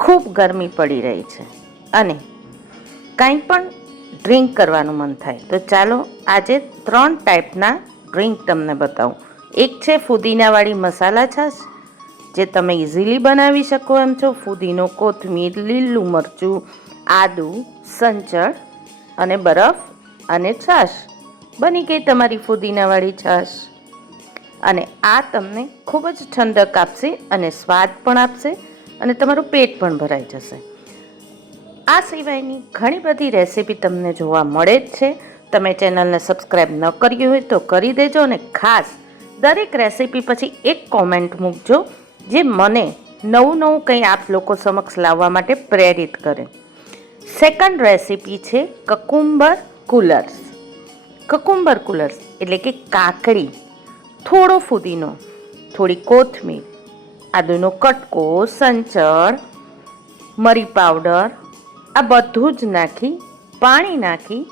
ખૂબ ગરમી પડી રહી છે અને કંઈ પણ ડ્રિંક કરવાનું મન થાય તો ચાલો આજે 3 ટાઈપના ડ્રિંક તમને બતાવું. એક છે ફુદીનાવાળી મસાલા છાશ, જે તમે ઇઝીલી બનાવી શકો એમ છો. ફુદીનો, કોથમીર, લીલું મરચું, આદુ, સંચળ અને બરફ અને છાશ. બની ગઈ તમારી ફુદીનાવાળી છાશ. અને આ તમને ખૂબ જ ઠંડક આપશે અને સ્વાદ પણ આપશે અને તમારું પેટ પણ ભરાઈ જશે. આ સિવાયની ઘણી બધી રેસીપી તમને જોવા મળે જ છે. તમે ચેનલને સબસ્ક્રાઈબ ન કરી હોય તો કરી દેજો અને ખાસ દરેક રેસીપી પછી એક કોમેન્ટ મૂકજો, જે મને નવું કંઈ આપ લોકો સમક્ષ લાવવા માટે પ્રેરિત કરે. સેકન્ડ રેસીપી છે કકુંબર કુલર્સ. કકુંબર કુલર્સ એટલે કે કાકડી, થોડો ફુદીનો, થોડી કોથમીર, આદુનો કટકો, સંચળ, મરી પાવડર, આ બધું જ નાખી, પાણી નાખી,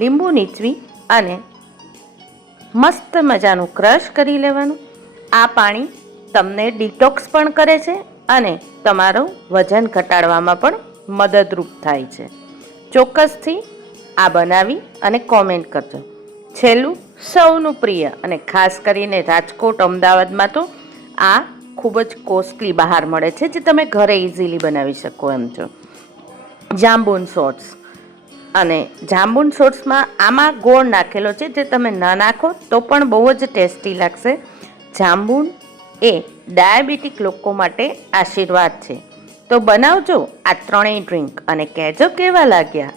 લીંબુ નીચવી અને મસ્ત મજાનું ક્રશ કરી લેવાનું. આ પાણી તમને ડિટોક્સ પણ કરે છે અને તમારું વજન ઘટાડવામાં પણ મદદરૂપ થાય છે. ચોક્કસથી આ બનાવી અને કોમેન્ટ કરજો. છેલ્લું, સૌનું પ્રિય અને ખાસ કરીને રાજકોટ, અમદાવાદમાં તો આ ખૂબ જ કોસ્ટલી બહાર મળે છે, જે તમે ઘરે ઇઝીલી બનાવી શકો એમ છો. જાંબુન શોટ્સ. અને જાંબુન શોટ્સમાં આમાં ગોળ નાખેલો છે, જે તમે ન નાખો તો પણ બહુ જ ટેસ્ટી લાગશે. જાંબુન એ ડાયાબિટીક લોકો માટે આશીર્વાદ છે. તો બનાવજો આ ત્રણેય ડ્રિંક અને કહેજો કેવા લાગ્યા.